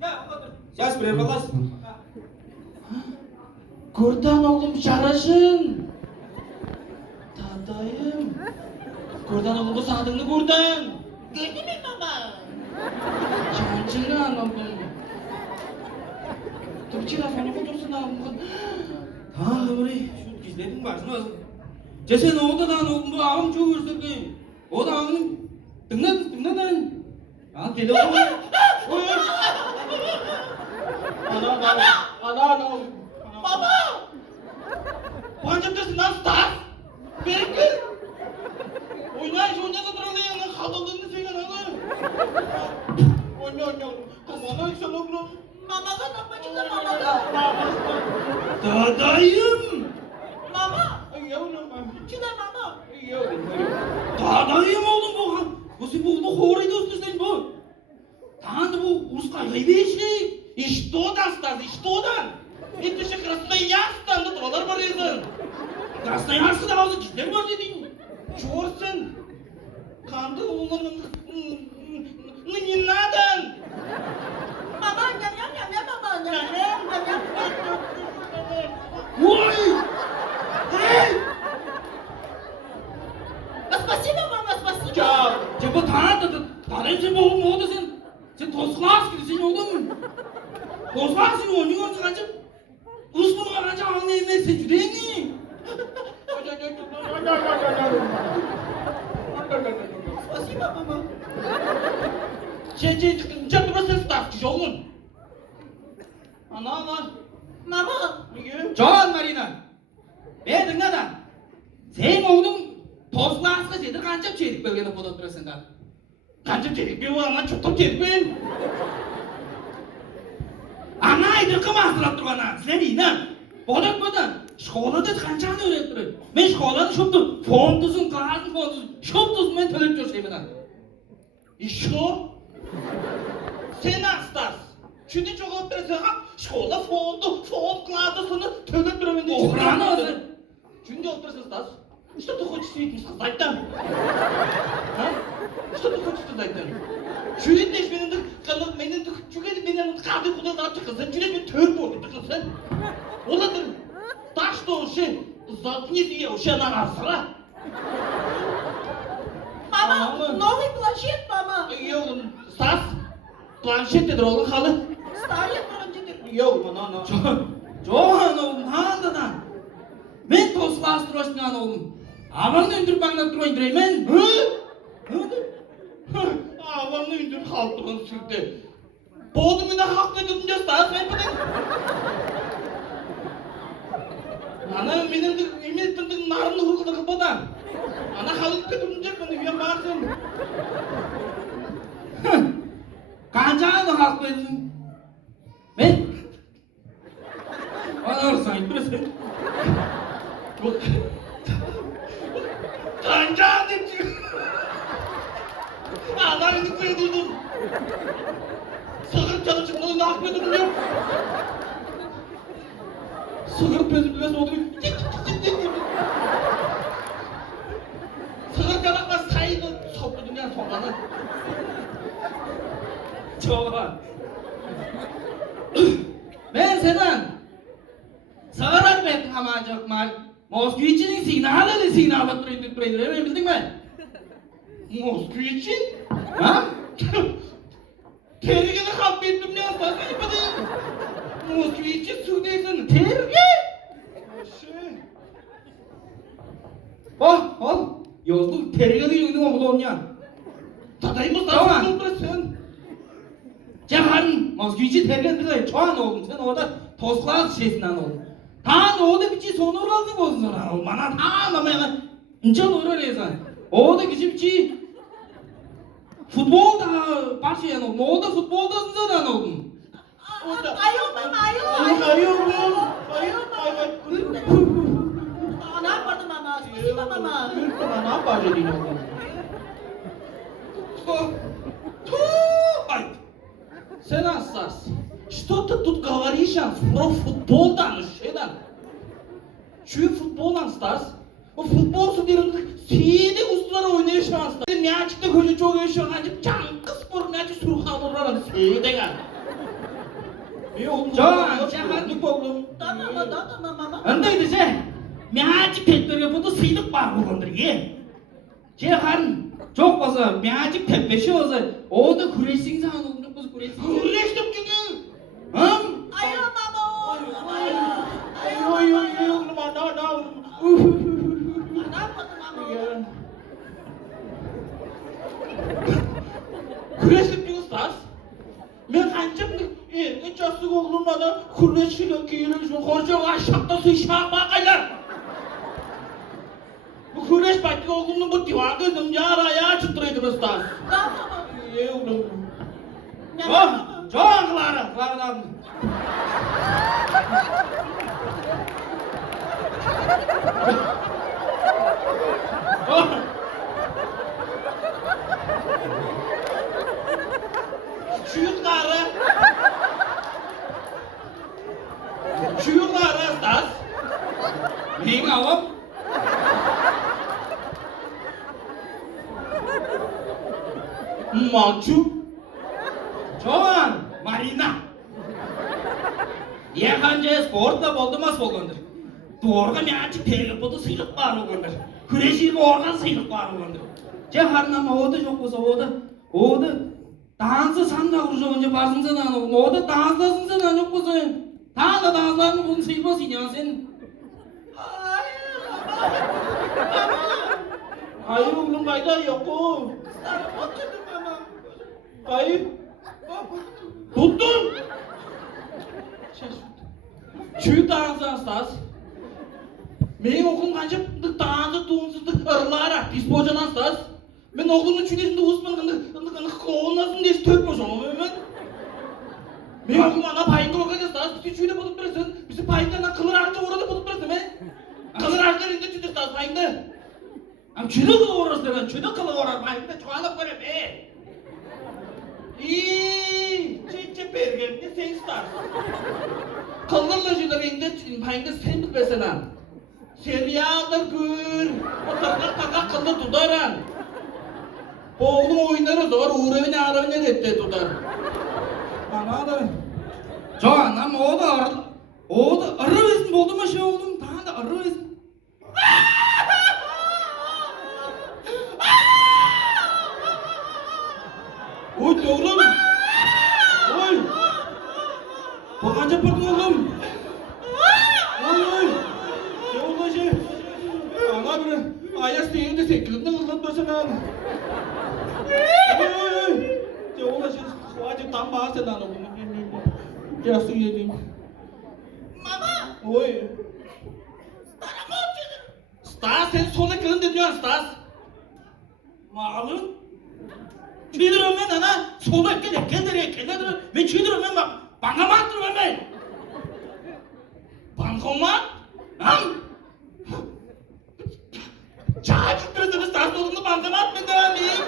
Сейчас прервалась. Kurdan oğlum çarışın. Dadayım. Kurdan oğlum bu sandığını kurdan. Gördün mü baba? Çancını anladım. Dur telefonu kutursun ağabey. Tamam Nuri, şu gizledin başına. Sen odadan oğlum bu ağam çok özürlüyüm. O da ağamın tıngnan. Al telefonu. Oy. Ana. Baba! Pancaptasın lan Stas. Berkül. Oynayış oynayın duralım yanına kadınlığını seven hanım. Oyna. Kumana yüksel oğlum. Mama kan bacımda mama kan. Dadayım. Mama! Yavrum. Şuna mama! Dadayım oğlum bu. Bu sen bu horayı dostun sen bu. Tanrı bu Rus'ka gaybeşli. İşte o da Stas, işte o da. İşte şu krasnaya yastan da dolar var yazın. Krasnaya yarsı da ağzı gizler var dedin. Çorsun. Kandı oğlanın. Ninadan. Mama yam baba yam. Vay! Hey! Спасибо, mama, спасибо. Ya bu tanrım sen bu oğlum ne oldu sen? Sen tosklağız gidiyorsun oğlum. Tosklağızsın oynuyorsun kaçıp. Usmunu kaçıp ağını emersin cüreğin mi? Спасибо, mama. Sen burası Stas oğlum. Ana. Mama! Can Marina. Ben dinledim. Sen oğlum tosklağızga sedir kaçıp çelik bölgede bodat burasında. Kaçıp çelik bir ama çok çelik ben. Ana idrikı mahsulat durgana. Sen iyi lan. Bodat. Şkolada kançanı öğretip durayım. Ben şkolada şoptu. Fondusun, kağıdın fondusun. Şoptusun ben tölep diyor şey bana. İşo. Sen Stas. Şimdi çok oturursun ha. Şkola fond kağıdısını tölep durayım. Oğranı olsun. Şimdi oturursun Stas. Что ты хочешь этим сказать там? А? Что ты хочешь сказать там? Şöyle benim de kanım benim de çünkü benim kadı kulağına çıkasın. Çünkü ben tör oldu çıkasın. Oladır. Так что şey заткнись и уши на асра. Mama, новый планшет, mama. Yok Stas. Planşet dedir oğlum halı. Старый планшет. Yok no. Johan oğlum handadan. Men toslastırışkan oğlum. Avanı öndürüp bana durayım direymen. Hı? Avanı öndürüp haltığını sürdü. Boğdum da hak edip de Stas ben bunu. Ana benim de emetimde narını hırkıda kapadan. Ana halık edip bana üyen varsın. Kançağını hak edin. Ben? Ana sayın burası. Kançağını diyor. Allah'ını koydum. Sakın çalışmalı ne yapıyordum ya? Sakın bezimlemez oldu. Sakın kalakla sayını sokudum ya sonlanı. Çoğan. Ben senden sağırak ben hamacak mal. Moskva için signalı durayım bildin mi? Moskva için? Ha? Tergini kalp ettim ne yapmasın ipadım. Moskva için su değilsin. Tergi? Al. Yozluk tergini yolunu oğlu oynayan. Tadayımız da sen oturasın. Cahan, Moskva için tergini durayım. Çoğan oğlum sen orada tosklağız şeysinden oğlum. Tan oğda bir şey sonu uğradı bozun sonra. Bana tan ama ya. İncan uğrarıysan. Oğda küçük bir şey. Futbolda başlayan oğlum. Oğda futbolda zaten oğlum. Ayo mama, ayo. Ne yapardı mama? Спасибо, mama. Ne yapacaksın yine oğlum? Ай! Sen Stas. Что ты тут говоришь про футбол данышедан? Şu futboldan Stas. O futbol sütlerin seyde ustaları oynuyor şu an Stas. Miyacıkta koca çok yaşıyor. Acık çankı spor miyacık surhan oralar seyde gel. oğlum. Can, Çakardık oğlum. Da mama da mama. Anda gidese. Miyacık teplerine burada sıyrık var oğlumdur ye. Cehan. Çok fazla miyacık tepeşi olsa o da kureşsin sana oğlum kız kureşsin. Kureştim çünkü. Ham? Ayo mama. Oy oğlum ana. Ne yapmadın mama? Kureştim çünkü stas. Men kancam erge jastık oğlum ana kureşiyle kiyilmiş. Korca aşağıda su işağı bakaylar. Bu kureş baktık oğlum bu divar gözüm yaraya çıtırıydı mı stas. Da mama. Oğlum. Çok Clara. Clara'dan. Çocukları. Çocukları stas. Neyin avam? Maçu. Çoğan. Marina. Yakanca sportla boldumas bolgandır. Doğruga miyacık tergip oldu sıyrık var olgandır. Kureşiyle organ sıyrık var olgandır. Ceharın ama o da çok olsa o da dansı san da vuruşu önce barsınsa da o da danslasınsa da yok olsa ta da danslarını bunu sıyrmasın ya sen. Hayır oğlum kayda yok o. Kayıp. Tuttum. Çüy dansan stas. Benim okulum kanca dansı tuğunsuzluk ırlara pis bocanan stas. Ben okulumun çüydesinde usman kanık kovulmasın diye tök boşam ama ben. Benim okulum ana payında okuyacağız stas. Bizi çüyde bulup durasın. Bizi payında kılır artı orada bulup durasın he. Kılır artı elinde çüydü stas payında. Am çüdü kılı orası ben çüdü kılı orası payında çoğalıp böyle be. Çiçe bergemde sen stas. Kılırla jülerinde payında sen bilmesene. Serialda gür. O takak kılır tutaran. Oğlum oyunları zor. Uğrayın ağrayın etti tutar. Anladın? Çoğan ama o da arı vezin oldu mu şey oldum daha da arı vezin. Oy oğlum. Oy. Bakanca pırdın oğlum. Oy. Şey oldu şey. Ana bir ayas değil de sekilinde ıllatmasana. Oy. Şey oldu şey. Hacı tam bahseden oğlum. Yası yedim. Mama. Oy. Stas sen sola kılın dedin ya Stas. Malum. Çiğdirim ben ana. Sola kendire. Ben çiğdirim ben bak. Bankamat durum ben. Bankamat? Ham? Çağ gittirsiniz Stas olduğunda bankamat mı devam edeyim?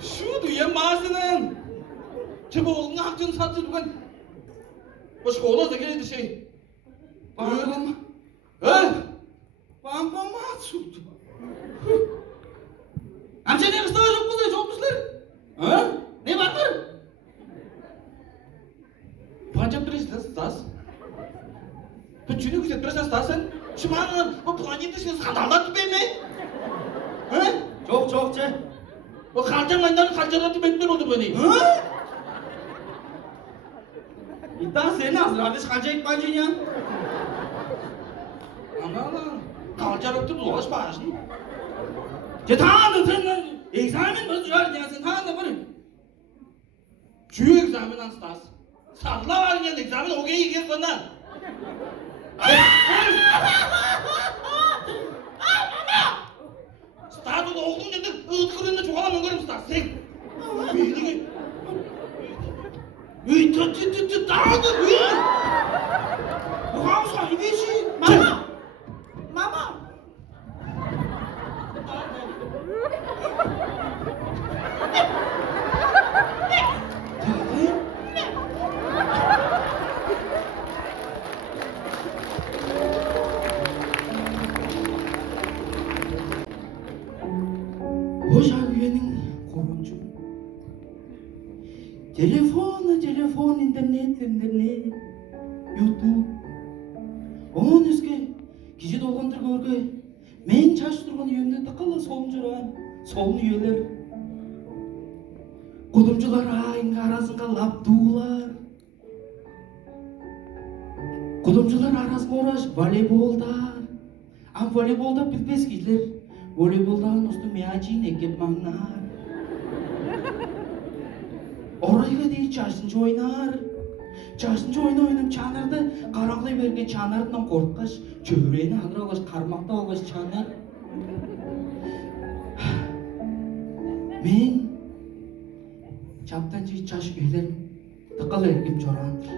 Şu duyan mağazının. Çabuk oğlunu hakkını sattı ben. Başka oğlan da geldi şey. Bankomat. He? Bankomat sultu. Amca ne kısa yok mu çok kızlar? Ha? Ne bakır? Pancap duruşta Stas. Bu çürük güzel duruşta Stas sen. Şu bana bu planet dışında skandallar tüpeyim mi? He? Çok ce. Bu kalacağım kalacağım tüpeyimler oldu böyle. Ha? İddia senin hazır. Hadi çıkacak bence ya. Aman kalacağım tüp dolaş bağışın. Tamam sen egzamin nasıl ya sen tamam da böyle. Şu egzaminden Stas. Sarla var geldi egzamin o geyi gir sana. Stas o oğlum dedi ıt kırığında çok adam görürüm Stas sen. Beyni Üy tut daha da üy. Bu ham sahibi şey. Mama. Hoş abi üyenin koruncu. Телефон, интернет, YouTube. Он өзге кеше толғандыр көрге. Мен чаш тұрған үйімде тақала солын жүрген, солын үйелер. Құдымжылар айынға арасынға лаптулар. Құдымжылар арасынға ораш волейболдар. Ам волейболда білбес кейлер. Волейболдан ұсты мячин екеп маңнар. Орайға дейін чашыншы ойнар. Чашыншы ойнап чанарды қарақлай берген чанарынан қорқаш, чөбірені ағыралаш, қармақты алғаш чанар. Мен чаптан жей чаш үйлер тықал әргем жорандыр.